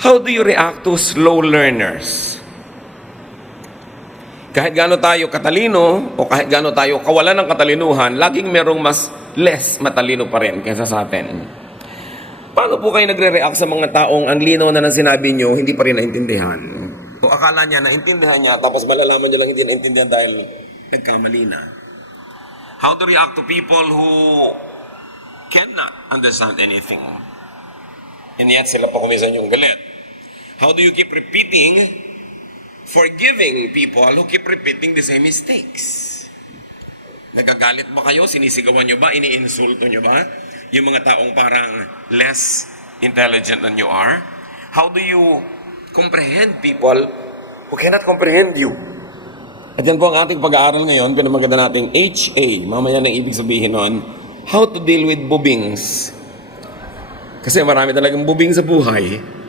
How do you react to slow learners? Kahit gaano tayo katalino o kahit gaano tayo kawalan ng katalinuhan, laging merong mas less matalino pa rin kaysa sa atin. Paano po kayo nagre-react sa mga taong ang lino na ng sinabi nyo, hindi pa rin naintindihan? O akala niya, naintindihan niya, tapos malalaman niya lang hindi naintindihan dahil nagkamali na. How to react to people who cannot understand anything? And yet sila pa kumisan yung galit. How do you keep repeating, forgiving people who keep repeating the same mistakes? Nagagalit ba kayo? Sinisigawan nyo ba? Iniinsulto nyo ba? Yung mga taong parang less intelligent than you are? How do you comprehend people who cannot comprehend you? At yan po ang ating pag-aaral ngayon, pinamaganda nating HA. Mamaya nang ibig sabihin nun, how to deal with bubings. Kasi marami talagang bubing sa buhay.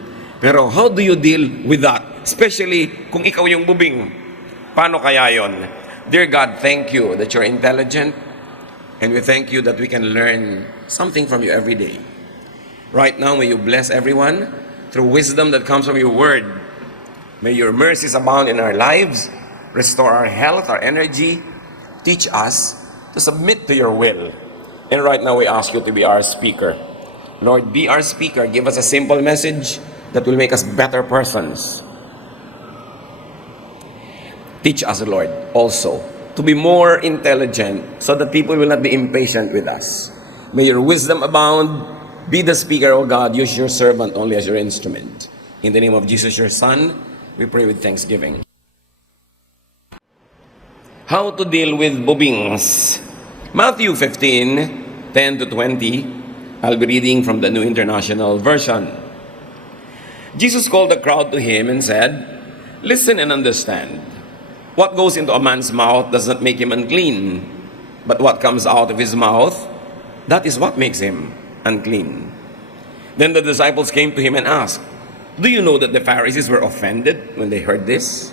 Pero how do you deal with that? Especially kung ikaw yung bubing. Paano kaya yon? Dear God, thank you that you're intelligent. And we thank you that we can learn something from you every day. Right now, may you bless everyone through wisdom that comes from your word. May your mercies abound in our lives. Restore our health, our energy. Teach us to submit to your will. And right now, we ask you to be our speaker. Lord, be our speaker. Give us a simple message that will make us better persons. Teach us, Lord, also to be more intelligent so that people will not be impatient with us. May your wisdom abound. Be the speaker, O God. Use your servant only as your instrument. In the name of Jesus, your Son, we pray with thanksgiving. How to deal with bubings. Matthew 15, 10 to 20. I'll be reading from the New International Version. Jesus called the crowd to him and said, "Listen and understand. What goes into a man's mouth does not make him unclean, but what comes out of his mouth, that is what makes him unclean." Then the disciples came to him and asked, "Do you know that the Pharisees were offended when they heard this?"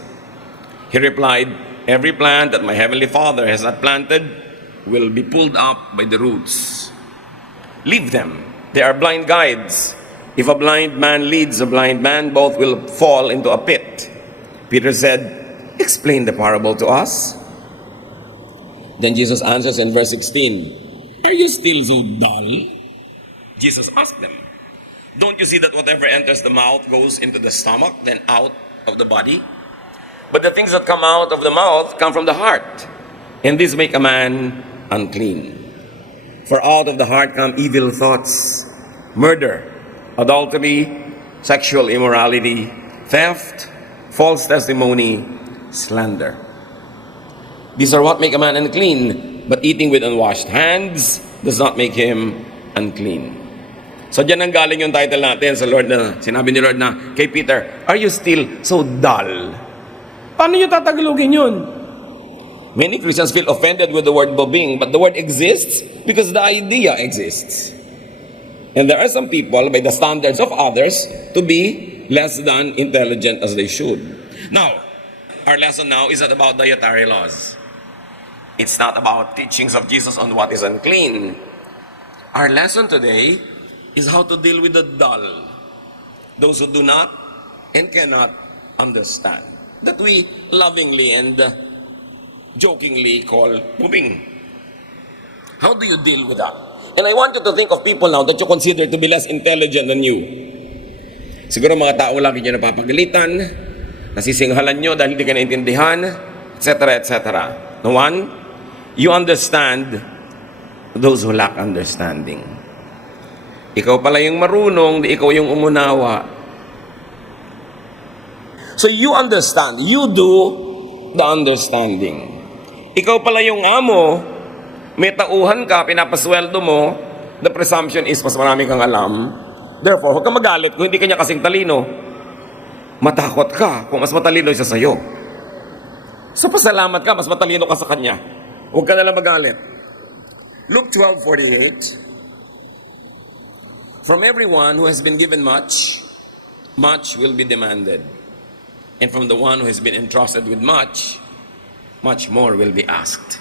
He replied, "Every plant that my heavenly Father has not planted will be pulled up by the roots. Leave them. They are blind guides. If a blind man leads a blind man, both will fall into a pit." Peter said, "Explain the parable to us." Then Jesus answers in verse 16, "Are you still so dull?" Jesus asked them, "Don't you see that whatever enters the mouth goes into the stomach, then out of the body? But the things that come out of the mouth come from the heart, and these make a man unclean. For out of the heart come evil thoughts, murder, adultery, sexual immorality, theft, false testimony, slander. These are what make a man unclean, but eating with unwashed hands does not make him unclean." So dyan ang galing yung title natin sa Lord na, sinabi ni Lord na kay Peter, "Are you still so dull?" Paano nyo tatagalogin yun? Many Christians feel offended with the word bobing, but the word exists because the idea exists. And there are some people, by the standards of others, to be less than intelligent as they should. Now, our lesson now is not about dietary laws. It's not about teachings of Jesus on what is unclean. Our lesson today is how to deal with the dull, those who do not and cannot understand, that we lovingly and jokingly call bubing. How do you deal with that? And I want you to think of people now that you consider to be less intelligent than you. Siguro mga tao lagi nyo napapagalitan, nasisinghalan nyo dahil hindi ka naintindihan, etc., etc. No one, you understand those who lack understanding. Ikaw pala yung marunong, di ikaw yung umunawa. So you understand, you do the understanding. Ikaw pala yung amo, may tauhan ka, pinapasweldo mo, the presumption is mas marami kang alam. Therefore, huwag kang magalit kung hindi kanya kasing talino. Matakot ka kung mas matalino siya sa'yo. So pasalamat ka, mas matalino ka sa kanya. Huwag ka nalang magalit. Luke 12:48. From everyone who has been given much, much will be demanded. And from the one who has been entrusted with much, much more will be asked.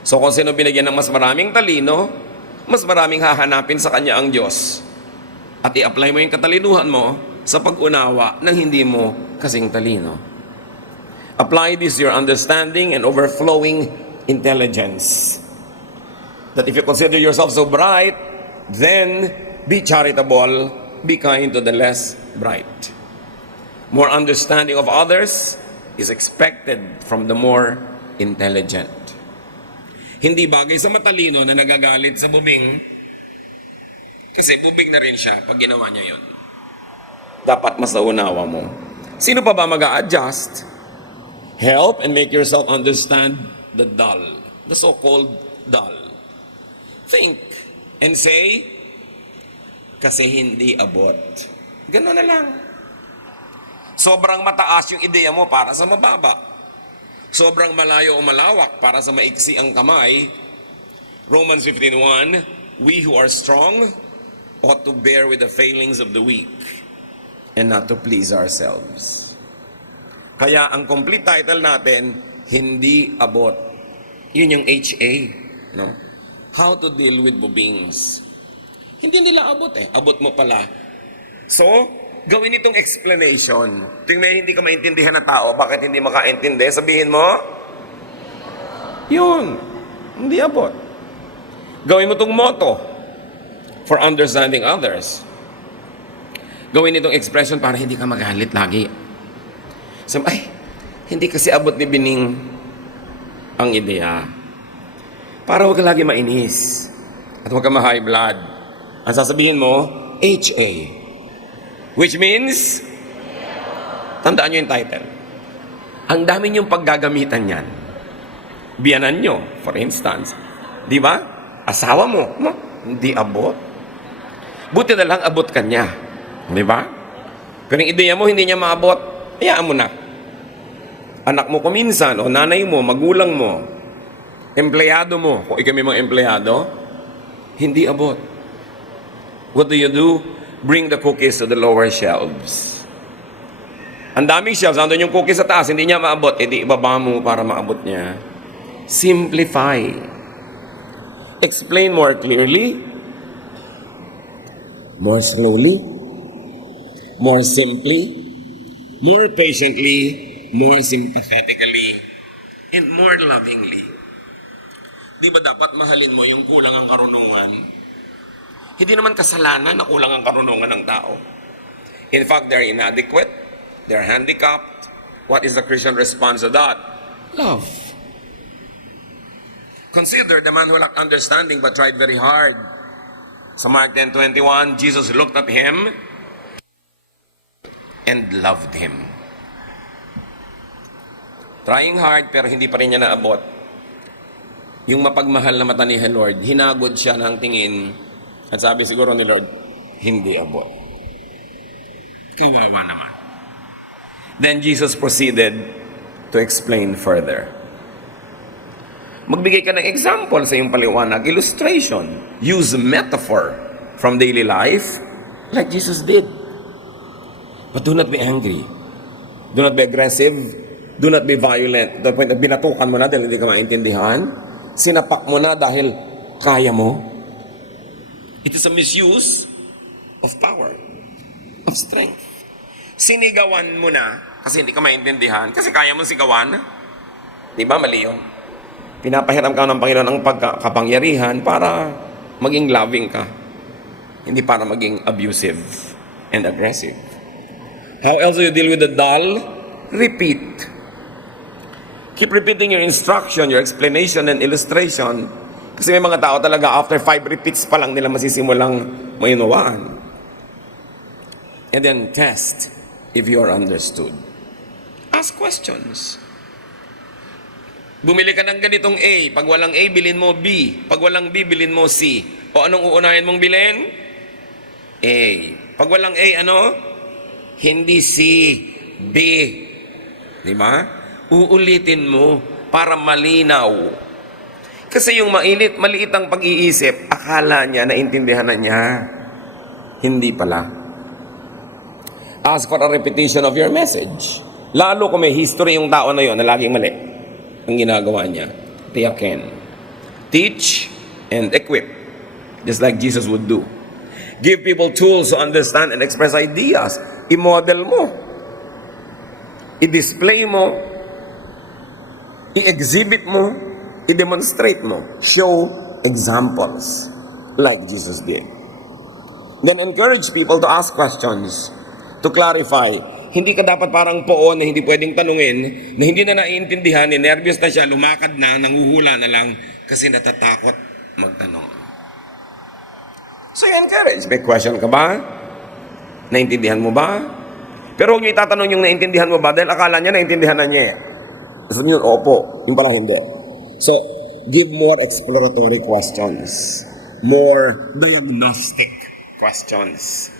So kung sino binigyan ng mas maraming talino, mas maraming hahanapin sa kanya ang Diyos. At i-apply mo yung katalinuhan mo sa pag-unawa ng hindi mo kasing talino. Apply this to your understanding and overflowing intelligence. That if you consider yourself so bright, then be charitable, be kind to the less bright. More understanding of others is expected from the more intelligent. Hindi bagay sa matalino na nagagalit sa bubing, kasi bubing na rin siya pag ginawa niya yon. Dapat mas naunawa mo. Sino pa ba mag-a-adjust? Help and make yourself understand the dull, the so-called dull. Think and say, kasi hindi abot. Gano'n na lang. Sobrang mataas yung ideya mo para sa mababa. Sobrang malayo o malawak para sa maiksi ang kamay. Romans 15:1, we who are strong ought to bear with the failings of the weak and not to please ourselves. Kaya ang complete title natin, hindi abot. Yun yung HA, no? How to deal with bubings. Hindi nila abot eh. Abot mo pala. So, gawin itong explanation. Tingnan, hindi ka maintindihan na tao, bakit hindi makaintindi? Sabihin mo, yun, hindi abot. Gawin mo itong motto for understanding others. Gawin itong expression para hindi ka magalit lagi. Sabi, ay, hindi kasi abot ni Bining ang ideya. Para huwag ka lagi mainis at huwag ka ma-high blood. Ang sasabihin mo, HA. Which means, tandaan nyo yung title. Ang dami nyong paggagamitan yan. Biyanan nyo, for instance. Di ba? Asawa mo, no? Hindi abot. Buti na lang abot ka niya. Di ba? Pero yung ideya mo, hindi niya maabot, hayaan mo na. Anak mo kuminsan, o nanay mo, magulang mo, empleyado mo, kung ikaw may mga empleyado, hindi abot. What do? Bring the cookies to the lower shelves. Ang daming shelves, nandun yung cookies sa taas, hindi niya maabot, edi ibaba mo para maabot niya. Simplify. Explain more clearly, more slowly, more simply, more patiently, more sympathetically, and more lovingly. Di ba dapat mahalin mo yung kulang ang karunungan? Hindi naman kasalanan na kulang ang karunungan ng tao. In fact, they're inadequate, they're handicapped. What is the Christian response to that? Love. Consider the man who lacked understanding but tried very hard. Sa Mark 10:21, Jesus looked at him and loved him. Trying hard pero hindi pa rin niya naabot. Yung mapagmahal na mata ni Lord, hinagod siya ng tingin. At sabi siguro ni Lord, hindi abot. Kawawa naman. Then Jesus proceeded to explain further. Magbigay ka ng example sa iyong paliwanag, illustration. Use metaphor from daily life like Jesus did. But do not be angry. Do not be aggressive. Do not be violent. The point na binatukan mo na dahil hindi ka maintindihan. Sinapak mo na dahil kaya mo. It is a misuse of power, of strength. Sinigawan mo na kasi hindi ka maintindihan, kasi kaya mo sigawan. Di ba? Mali yun. Pinapahiram ka ng Panginoon ang pagkakapangyarihan para maging loving ka. Hindi para maging abusive and aggressive. How else do you deal with the dull? Repeat. Keep repeating your instruction, your explanation, and illustration. Kasi may mga tao talaga, after 5 repeats pa lang nila masisimulang mainawaan. And then test if you are understood. Ask questions. Bumili ka ng ganitong A. Pag walang A, bilhin mo B. Pag walang B, bilhin mo C. O anong uunahin mong bilhin? A. Pag walang A, ano? Hindi C, B. Di ba? Uulitin mo para malinaw. Kasi yung maliit ang pag-iisip, akala niya, naintindihan na niya. Hindi pala. Ask for a repetition of your message. Lalo kung may history yung tao na yun na laging mali ang ginagawa niya. Tiyakin. Teach and equip. Just like Jesus would do. Give people tools to understand and express ideas. I-model mo. I-display mo. I-exhibit mo. I-demonstrate mo. Show examples like Jesus did. Then encourage people to ask questions, to clarify. Hindi ka dapat parang poon na hindi pwedeng tanungin, na hindi na naiintindihan, nervyos na siya, lumakad na, nanguhula na lang kasi natatakot magtanong. So you encourage. May question ka ba? Naintindihan mo ba? Pero huwag niyo itatanong yung naintindihan mo ba dahil akala niya naintindihan na niya. Gusto niyo, opo. Yung pala hindi. So, give more exploratory questions. More diagnostic questions.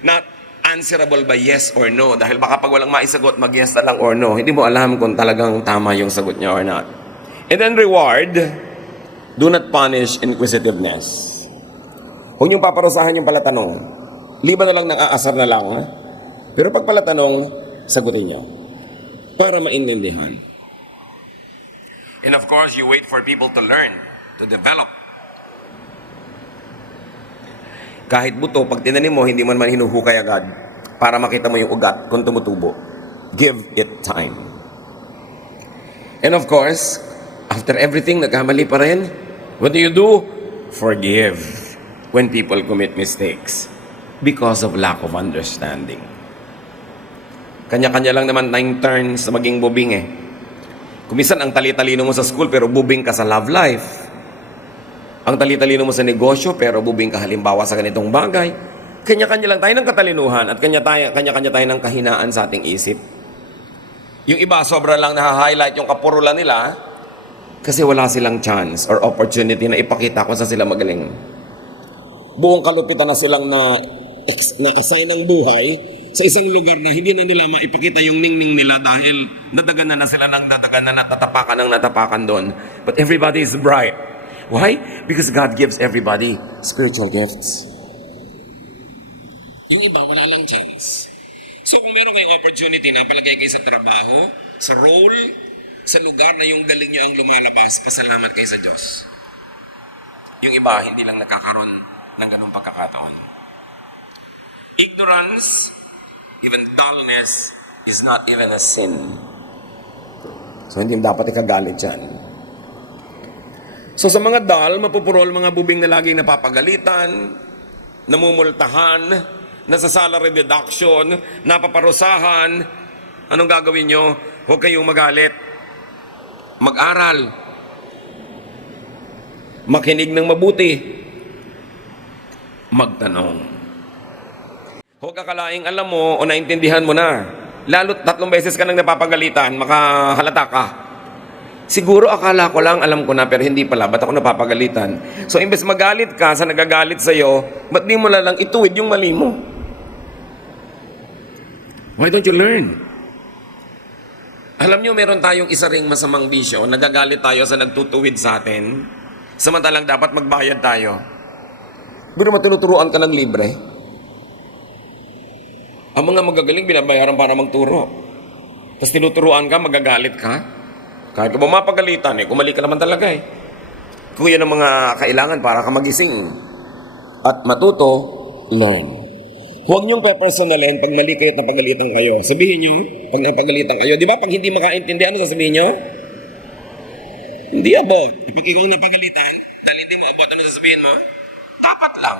Not answerable by yes or no. Dahil baka pag walang maisagot, mag-yes na lang or no. Hindi mo alam kung talagang tama yung sagot niya or not. And then reward, do not punish inquisitiveness. Huwag niyong paparusahan yung palatanong. Liba na lang ng aasar na lang. Pero pag palatanong, sagutin niyo. Para maintindihan. And of course, you wait for people to learn, to develop. Kahit buto, pag tinanim mo, hindi mo naman hinuhukay agad para makita mo yung ugat kung tumutubo. Give it time. And of course, after everything, nagkamali pa rin. What do? Forgive when people commit mistakes because of lack of understanding. Kanya-kanya lang naman tayong turns sa maging bubing eh. Kumisan ang tali-talino mo sa school pero bubing ka sa love life. Ang tali-talino mo sa negosyo, pero bubing ka halimbawa sa ganitong bagay. Kanya-kanya lang tayo ng katalinuhan at kanya-kanya tayo ng kahinaan sa ating isip. Yung iba, sobra lang na-highlight yung kapurulan nila kasi wala silang chance or opportunity na ipakita kung saan sila magaling. Buong kalupitan na silang na-assign ng buhay sa isang lugar na hindi na nila maipakita yung ningning nila dahil nadaganan na sila ng nadaganan at natapakan doon. But everybody is bright. Why? Because God gives everybody spiritual gifts. Yung iba, wala lang chance. So kung meron kayong opportunity na palagay kayo sa trabaho, sa role, sa lugar na yung galing nyo ang lumalabas, pasalamat kayo sa Diyos. Yung iba, hindi lang nagkakaroon ng ganung pagkakataon. Ignorance, even dullness, is not even a sin. So hindi dapat ikagalit yan. So sa mga dull, mapupurol mga bubing na laging napapagalitan, namumultahan, nasa salary deduction, napaparusahan. Anong gagawin nyo? Huwag kayong magalit. Mag-aral. Makinig ng mabuti. Magtanong. Huwag akalaing alam mo o naintindihan mo na. Lalo't 3 beses ka nang napapagalitan, makahalata ka. Siguro akala ko lang, alam ko na, pero hindi pala. Ba't ako napapagalitan? So, imbes magalit ka sa nagagalit sa'yo, ba't di mo lang ituwid yung mali mo? Why don't you learn? Alam nyo, meron tayong isa ring masamang bisyo. Nagagalit tayo sa nagtutuwid sa atin. Samantalang dapat magbayad tayo. Pero matinuturuan ka ng libre. Ang mga magagaling, binabayaran para magturo. Tapos tinuturuan ka, magagalit ka. Kahit ka mapagalitan, kumali ka naman talaga eh. Kung yan ang mga kailangan para ka magising at matuto, learn. Huwag niyong pe-personalin pag mali kayo at napagalitan kayo. Sabihin niyo, pag napagalitan kayo, di ba pag hindi makaintindi, ano sasabihin niyo? Hindi abot. Pag ikaw napagalitan, dahil hindi mo abot, ano sasabihin mo? Dapat lang.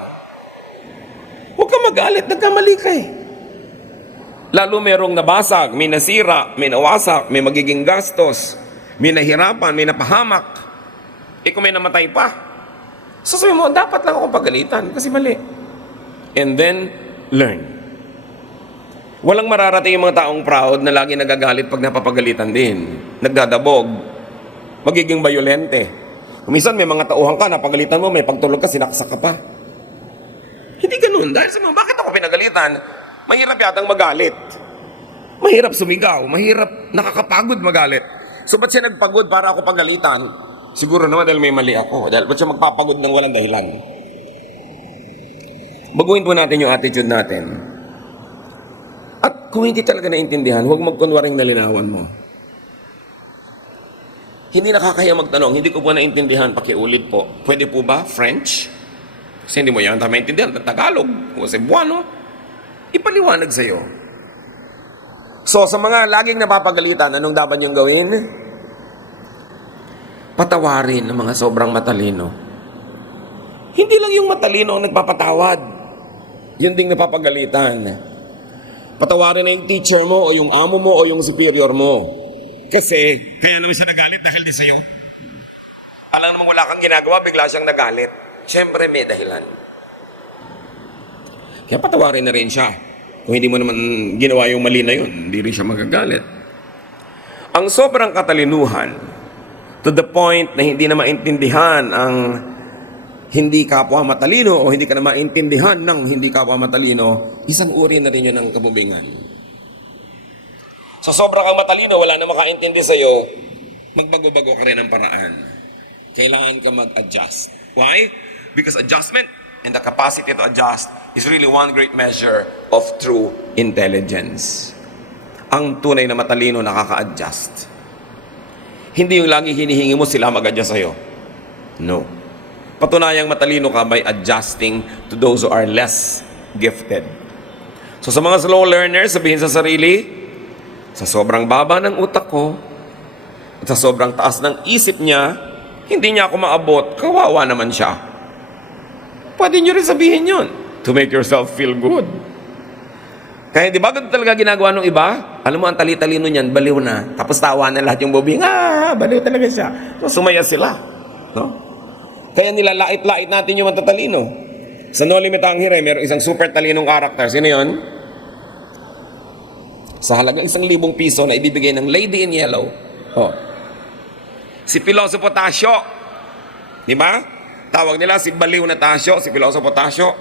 Huwag ka magalit, nagkamali ka eh. Lalo merong nabasag, may nasira, may nawasak, may magiging gastos, may nahirapan, may napahamak. Kung may namatay pa, sasabihin mo, dapat lang akong pagalitan kasi mali. And then, learn. Walang mararating yung mga taong proud na lagi nagagalit pag napapagalitan din. Nagdadabog. Magiging bayolente. Minsan may mga tauhan ka, napagalitan mo, may pagtulog ka, sinaksak ka pa. Hindi ganun. Dahil sa mga, bakit ako pinagalitan? Mahirap yatang magalit. Mahirap sumigaw. Mahirap, nakakapagod magalit. So ba't siya nagpagod para ako pagalitan? Siguro naman dahil may mali ako. Dahil ba't siya magpapagod ng walang dahilan? Baguhin po natin yung attitude natin. At kung hindi talaga naintindihan, huwag magkunwaring nalinawan mo. Hindi nakakaya magtanong, hindi ko po naintindihan, pakiulit po. Pwede po ba? French? Kasi hindi mo yan maintindihan ng Tagalog o Cebuano, ipaliwanag sa'yo. So, sa mga laging napapagalitan, anong dapat niyong gawin? Patawarin ng mga sobrang matalino. Hindi lang yung matalino ang nagpapatawad. Yun ding napapagalitan. Patawarin na yung teacher mo, o yung amo mo, o yung superior mo. Kasi, kaya naman siya nagalit dahil di sa'yo. Alam naman wala kang ginagawa, bigla siyang nagalit. Siyempre, may dahilan. Kaya patawarin na rin siya. Kung hindi mo naman ginawa yung mali na yun, hindi rin siya magagalit. Ang sobrang katalinuhan, to the point na hindi na maintindihan ang hindi kapwa matalino o hindi ka na maintindihan ng hindi kapwa matalino, isang uri na rin yun ng kabubingan. Sa sobrang kang matalino, wala na makaintindi sa'yo, magbago-bago ka rin ng paraan. Kailangan ka mag-adjust. Why? Because adjustment and the capacity to adjust is really one great measure of true intelligence. Ang tunay na matalino nakaka-adjust. Hindi yung lagi hinihingi mo sila mag-adjust sa'yo. No. Patunayang matalino ka by adjusting to those who are less gifted. So sa mga slow learners, sabihin sa sarili, sa sobrang baba ng utak ko, at sa sobrang taas ng isip niya, hindi niya ako maabot, kawawa naman siya. Pwede nyo rin sabihin yun to make yourself feel good. Kaya di ba ganito talaga ginagawa ng iba? Alam mo, ang tali-talino niyan, baliw na. Tapos tawa na lahat yung bobing, baliw talaga siya. So sumaya sila. No? Kaya nilalait-lait natin yung matatalino. Sa No Limit ang Hire, mayroong isang super talinong karakter. Sino yun? Sa halagang 1,000 piso na ibibigay ng Lady in Yellow. Oh. Si Pilosopo Tasyo. Di ba? Tawag nila si Baliw na Tasyo, si Pilosopo Tasyo.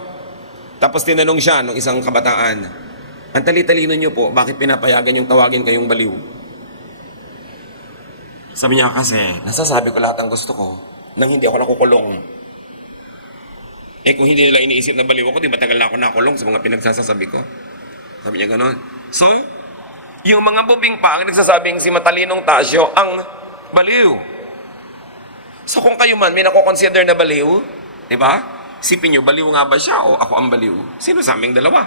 Tapos tinanong siya ng isang kabataan, ang tali-talino niyo po, bakit pinapayagan yung tawagin kayong baliw? Sabi niya kasi, nasasabi ko lahat ang gusto ko nang hindi ako nakukulong. Eh kung hindi nila iniisip na baliw ako, di ba tagal na ako nakulong sa mga pinagsasabi ko? Sabi niya ganon. So, yung mga bubing pa ang nagsasabing si matalinong Tasyo ang baliw. So kung kayo man may nako-consider na baliw, di ba? Sipin nyo, baliw nga ba siya o ako ang baliw? Sino sa aming dalawa?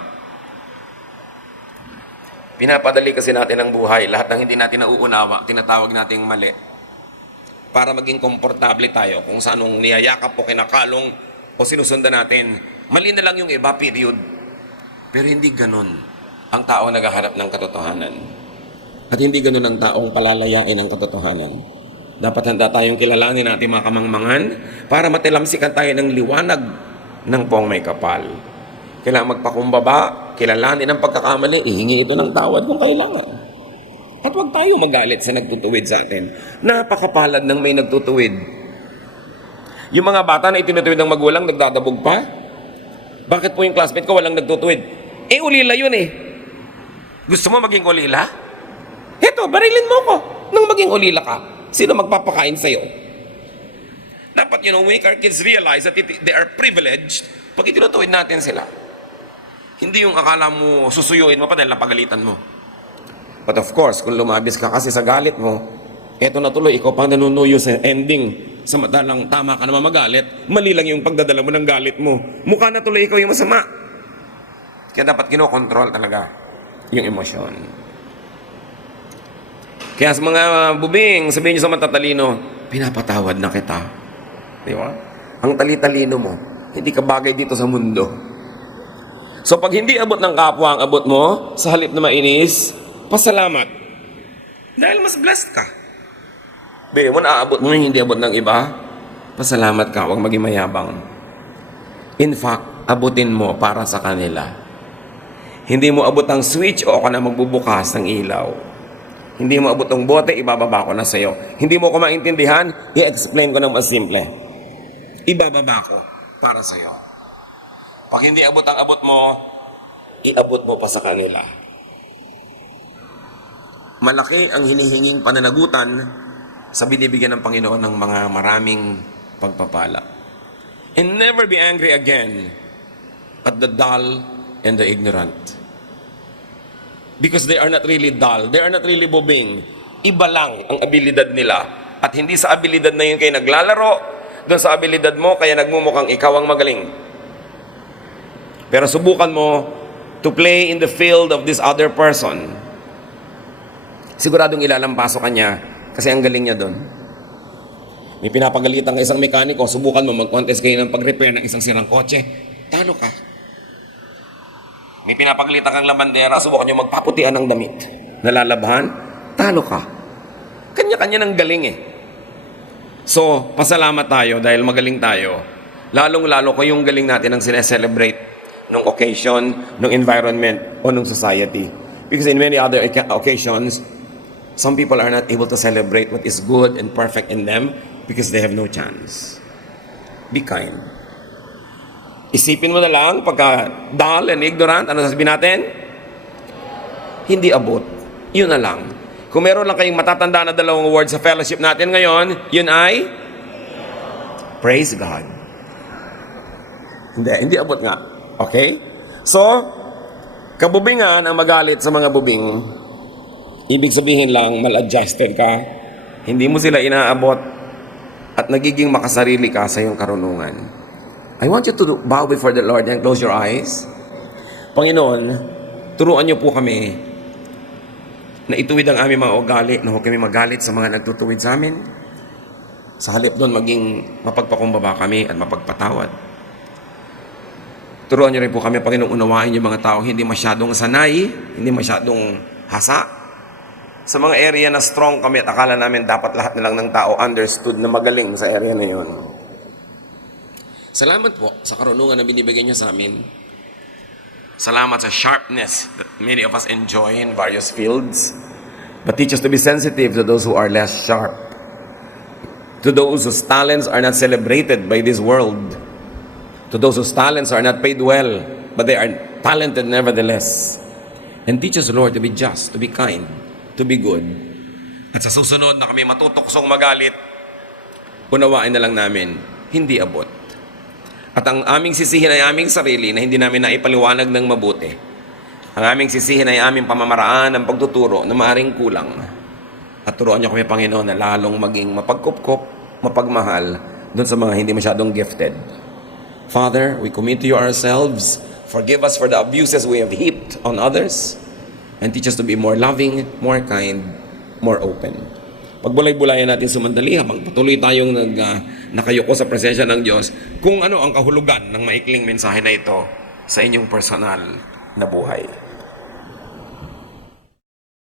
Pinapadali kasi natin ang buhay. Lahat ng hindi natin nauunawa, tinatawag nating mali. Para maging komportable tayo kung sa anong niyayakap o kinakalong o sinusundan natin. Mali na lang yung iba, period. Pero hindi ganun ang tao naghaharap ng katotohanan. At hindi ganun ang taong palalayain ang katotohanan. Dapat handa tayong kilalanin natin mga kamangmangan para matilamsikan tayo ng liwanag ng pong may kapal. Kailangan magpakumbaba, kilalanin ang pagkakamali, ihingi ito ng tawad kung kailangan. At huwag tayo magalit sa nagtutuwid sa atin. Napakapalad ng may nagtutuwid. Yung mga bata na itinutuwid ng magulang, nagdadabog pa. Bakit po yung classmate ko walang nagtutuwid? Eh, ulila yun eh. Gusto mo maging ulila? Heto, barilin mo ko nang maging ulila ka. Sino magpapakain sa'yo? Dapat, make our kids realize that they are privileged pag itinutuwid natin sila. Hindi yung akala mo susuyuin mo pa dahil napagalitan mo. But of course, kung lumabis ka kasi sa galit mo, eto na tuloy, ikaw pang nanunuyo sa ending. Samantalang tama ka naman magalit, mali lang yung pagdadala mo ng galit mo. Mukha na tuloy ikaw yung masama. Kaya dapat kinokontrol talaga yung emosyon. Kaya sa mga bubing, sabihin nyo sa matatalino, pinapatawad na kita. Di ba? Ang tali-talino mo, hindi ka bagay dito sa mundo. So pag hindi abot ng kapwa ang abot mo, sa halip na mainis, pasalamat. Dahil mas blessed ka. Bili mo na aabot mo yung hindi abot ng iba, pasalamat ka, huwag maging mayabang. In fact, abutin mo para sa kanila. Hindi mo abot ang switch o ako na magbubukas ng ilaw. Hindi mo abot ang bote, ibababa ko na sa'yo. Hindi mo ko maintindihan, i-explain ko ng mas simple. Ibababa ko para sa'yo. Pag hindi abot ang abot mo, iabot mo pa sa kanila. Malaki ang hinihinging pananagutan sa binibigyan ng Panginoon ng mga maraming pagpapala. And never be angry again at the dull and the ignorant. Because they are not really dull. They are not really bubing. Iba lang ang abilidad nila. At hindi sa abilidad na yun kayo naglalaro, doon sa abilidad mo, kaya nagmumukhang ikaw ang magaling. Pero subukan mo to play in the field of this other person. Siguradong ilalampaso ka niya kasi ang galing niya doon. May pinapagalitan ka isang mekaniko, subukan mo mag-contest kayo ng pag-repair ng isang sirang kotse. Talo ka. May pinapagalitan kang labandera, subukan nyo magpaputian ng damit. Nalalabhan, talo ka. Kanya-kanya ng galing eh. So, pasalamat tayo dahil magaling tayo. Lalong-lalo ko yung galing natin ang sineselebrate ng occasion, ng environment, o ng society. Because in many other occasions, some people are not able to celebrate what is good and perfect in them because they have no chance. Be kind. Isipin mo na lang, pagka dull and ignorant, ano sasabihin natin? Hindi abot. Yun na lang. Kung meron lang kayong matatanda na dalawang words sa fellowship natin ngayon, yun ay praise God. Hindi abot nga. Okay? So, kabubingan ang magalit sa mga bubing. Ibig sabihin lang, mal-adjusted ka. Hindi mo sila inaabot at nagiging makasarili ka sa iyong karunungan. I want you to bow before the Lord and close your eyes. Panginoon, turuan niyo po kami na ituwid ang aming mga ugali, na huwag kami magalit sa mga nagtutuwid sa amin. Sa halip doon, maging mapagpakumbaba kami at mapagpatawad. Turuan niyo rin po kami, Panginoon, unawain yung mga tao hindi masyadong sanay, hindi masyadong hasa. Sa mga area na strong kami at akala namin dapat lahat na lang ng tao understood na magaling sa area na yun. Salamat po sa karunungan na binibigyan niyo sa amin. Salamat sa sharpness that many of us enjoy in various fields. But teach us to be sensitive to those who are less sharp. To those whose talents are not celebrated by this world. To those whose talents are not paid well, but they are talented nevertheless. And teach us, Lord, to be just, to be kind, to be good. At sa susunod na kami matutuksong magalit, unawain na lang namin, hindi abot. At ang aming sisihin ay aming sarili na hindi namin naipaliwanag ng mabuti. Ang aming sisihin ay aming pamamaraan ng pagtuturo na maaring kulang. At turuan niyo kami, Panginoon, na lalong maging mapagkupkop, mapagmahal doon sa mga hindi masyadong gifted. Father, we commit to you ourselves. Forgive us for the abuses we have heaped on others. And teach us to be more loving, more kind, more open. Pagbulay-bulayan natin sumandali habang patuloy tayong nakayuko sa presensya ng Diyos kung ano ang kahulugan ng maikling mensahe na ito sa inyong personal na buhay.